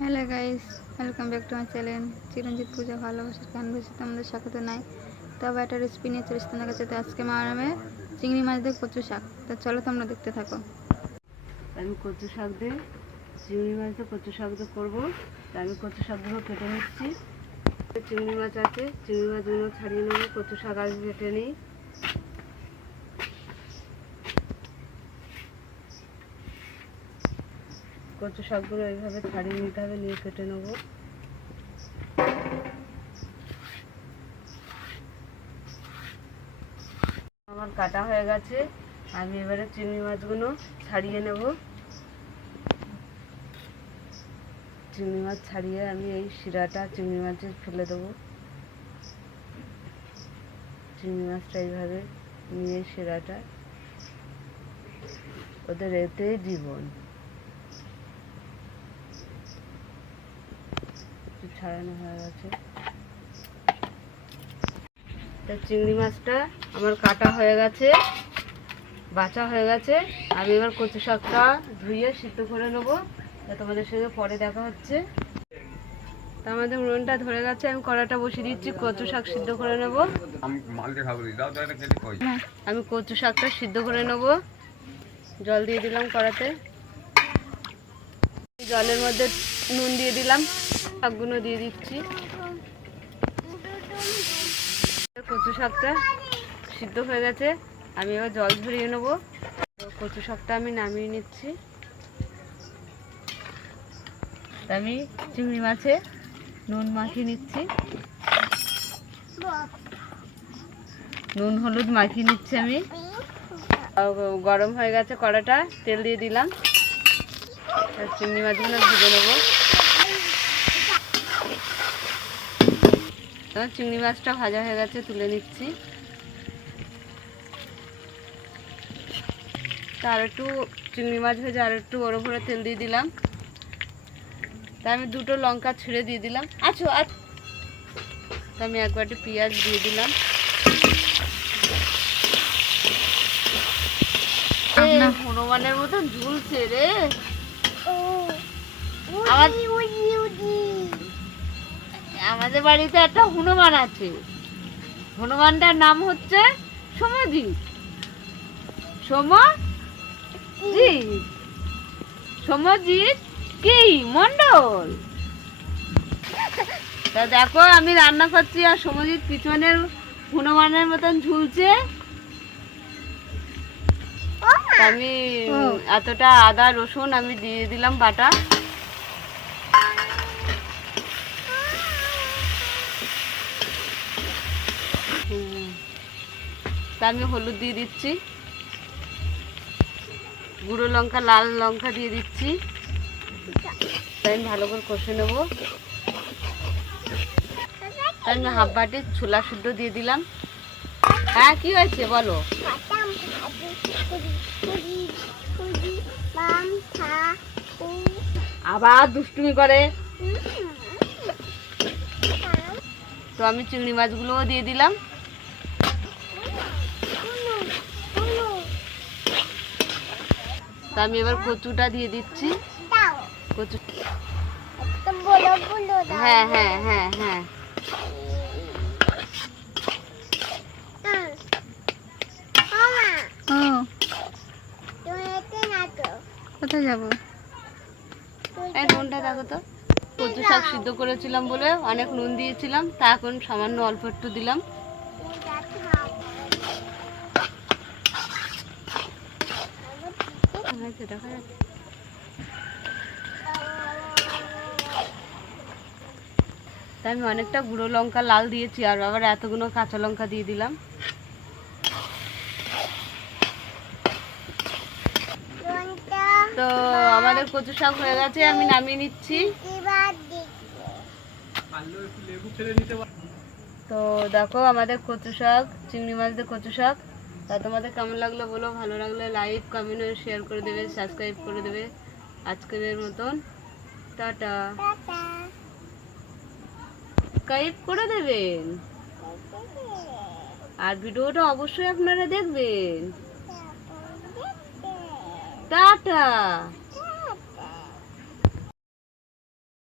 Hello guys, welcome back to my channel Chiranjit Puja ভালোবাসার ক্যানভাসে তোমাদের স্বাগত নাই। তবে একটা রেসিপি নিয়ে চলে তোমাদের কাছে। তো আজকে মা নামে চিংড়ি মাছ দিয়ে কচু শাক। তো চলো তোমরা দেখতে থাকো। আমি কচু শাক দিয়ে চিংড়ি মাছ দিয়ে কচু শাক দিয়ে করবো। তা আমি কচু শাকগুলো কেটে নিচ্ছি। চিংড়ি মাছ আছে, চিংড়ি মাছগুলো ছাড়িয়ে নেবো। কচু শাক আগে কেটে নিই। কচু শাকগুলো এইভাবে ছাড়িয়ে নিতে হবে, নিয়ে কেটে নেবো। আমার কাটা হয়ে গেছে। আমি এবারে চিংড়ি মাছগুলো ছাড়িয়ে নেব। চিংড়ি মাছ ছাড়িয়ে আমি এই শিরাটা চিংড়ি মাছের ফেলে দেবো। চিংড়ি মাছটা এইভাবে নিয়ে শিরাটা ওদের এতেই জীবন। ছাড়ানো হয়ে গেছে। তা চিংড়ি মাছটা আমার কাটা হয়ে গেছে, বাছা হয়ে গেছে। আমি এবার কচু শাকটা ধুয়ে সিদ্ধ করে নেবো। তা তোমাদের সঙ্গে পরে দেখা হচ্ছে। তা আমাদের উনুনটা ধরে গেছে, আমি কড়াটা বসিয়ে দিচ্ছি। কচু শাক সিদ্ধ করে নেবো। আমি কচু শাকটা সিদ্ধ করে নেবো। জল দিয়ে দিলাম কড়াতে। জলের মধ্যে নুন দিয়ে দিলাম, শাকগুলো দিয়ে দিচ্ছি। কচু শাকটা সিদ্ধ হয়ে গেছে, আমি এবার জল ঝরিয়ে নেবো। কচু শাকটা আমি নামিয়ে নিচ্ছি। আমি চিংড়ি মাছে নুন মাখিয়ে নিচ্ছি, নুন হলুদ মাখিয়ে নিচ্ছি আমি। গরম হয়ে গেছে কড়াটা, তেল দিয়ে দিলাম। চিংড়ি মাছগুলো ভেজে নেবো। চিংড়ি মাছটা ভাজা হয়ে গেছে, তুলে নিচ্ছি। আর একটু চিংড়ি মাছ ভেজে আর একটু বড় করে তেল দিয়ে দিলাম। তা আমি দুটো লঙ্কা ছিঁড়ে দিয়ে দিলাম। তা আমি এক বাটি পেঁয়াজ দিয়ে দিলাম। হনুমানের মতন ঝুলছে রে। আমাদের বাড়িতে একটা হনুমান আছে। হনুমানটার নাম হচ্ছে সমজিৎ। সমজিৎ কি মন্ডল। তা দেখো আমি রান্না করছি আর সমজিৎ পিছনের হনুমানের মতন ঝুলছে। আমি এতটা আদা রসুন আমি দিয়ে দিলাম বাটা। তা আমি হলুদ দিয়ে দিচ্ছি, গুঁড়ো লঙ্কা লাল লঙ্কা দিয়ে দিচ্ছি। তাই আমি ভালো করে কষে নেব। তাই আমি হাফ বাটি ছোলা সিদ্ধ দিয়ে দিলাম। হ্যাঁ কি হয়েছে বলো। আবার দুষ্টুমি করে। তো আমি চিংড়ি মাছগুলোও দিয়ে দিলাম। তা আমি এবার কচুটা দিয়ে দিচ্ছি। কচু হ্যাঁ হ্যাঁ হ্যাঁ হ্যাঁ কোথায় যাবো? নুনটা দেখো তো। কচু শাক সিদ্ধ করেছিলাম বলে অনেক নুন দিয়েছিলাম, তা এখন সামান্য অল্প একটু দিলাম। দেখা যাচ্ছে। তাই আমি অনেকটা গুঁড়ো লঙ্কা লাল দিয়েছি, আর আবার এতগুলো কাঁচা লঙ্কা দিয়ে দিলাম। তো আমাদের কচু শাক হয়ে গেছে, আমি নামিয়ে নিচ্ছি। তো দেখো আমাদের কচু শাক, চিংড়ি মাছ দিয়ে কচু শাক। তা তোমাদের কেমন লাগলো বলো। ভালো লাগলে লাইক কমেন্ট শেয়ার করে দেবে, সাবস্ক্রাইব করে দেবে। আজকের মতন টাটা। সাবস্ক্রাইব করে দেবেন আর ভিডিওটা অবশ্যই আপনারা দেখবেন। টাটা।